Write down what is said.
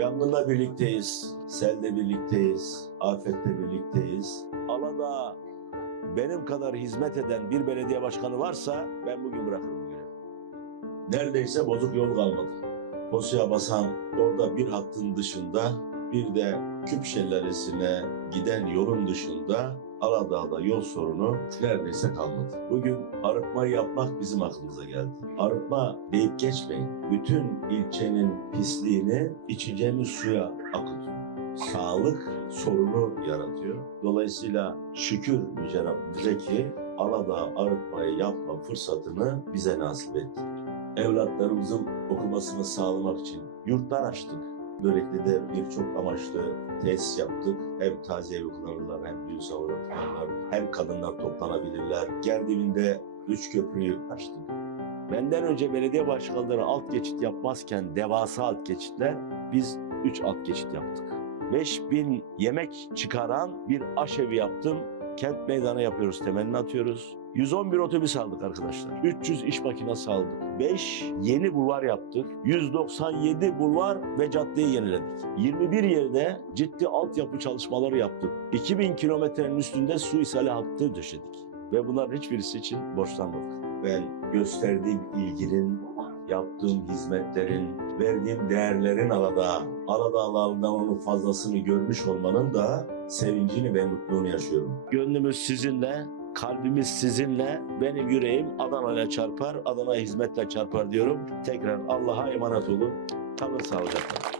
Yangınla birlikteyiz, selde birlikteyiz, afette birlikteyiz. Alada benim kadar hizmet eden bir belediye başkanı varsa ben bugün bırakırım görevi. Neredeyse bozuk yol kalmadı. Posuya basan orada bir hattın dışında bir de Küp Şelalesi'ne giden yolun dışında Aladağ'da yol sorunu neredeyse kalmadı. Bugün arıtmayı yapmak bizim aklımıza geldi. Arıtma deyip geçmeyin. Bütün ilçenin pisliğini içeceğimiz suya akıtıyor. Sağlık sorunu yaratıyor. Dolayısıyla şükür Yüce Rabbimize ki Aladağ arıtmayı yapma fırsatını bize nasip etti. Evlatlarımızın okumasını sağlamak için yurtlar açtık. Börekli'de birçok amaçlı tesis yaptık. Hem taziye kullanırlar hem düğün kullanırlar. Hem kadınlar toplanabilirler. Gerdivin'de üç köprüyü açtık. Benden önce belediye başkanları alt geçit yapmazken devasa alt geçitler biz üç alt geçit yaptık. 5000 yemek çıkaran bir aşevi yaptım. Kent meydanı yapıyoruz, temelini atıyoruz. 111 otobüs aldık arkadaşlar. 300 iş makinesi aldık. 5 yeni bulvar yaptık. 197 bulvar ve caddeyi yeniledik. 21 yerde ciddi altyapı çalışmaları yaptık. 2000 kilometrenin üstünde su ishali hattı döşedik. Ve bunların hiçbirisi için borçlanmadık. Ben gösterdiğim ilginin, yaptığım hizmetlerin, verdiğim değerlerin Aladağ, Aladağlarından onun fazlasını görmüş olmanın da sevincini ve mutluluğunu yaşıyorum. Gönlümüz sizinle, kalbimiz sizinle, benim yüreğim Adana'ya çarpar, Adana'ya hizmetle çarpar diyorum. Tekrar Allah'a emanet olun. Kalın sağlıcakla.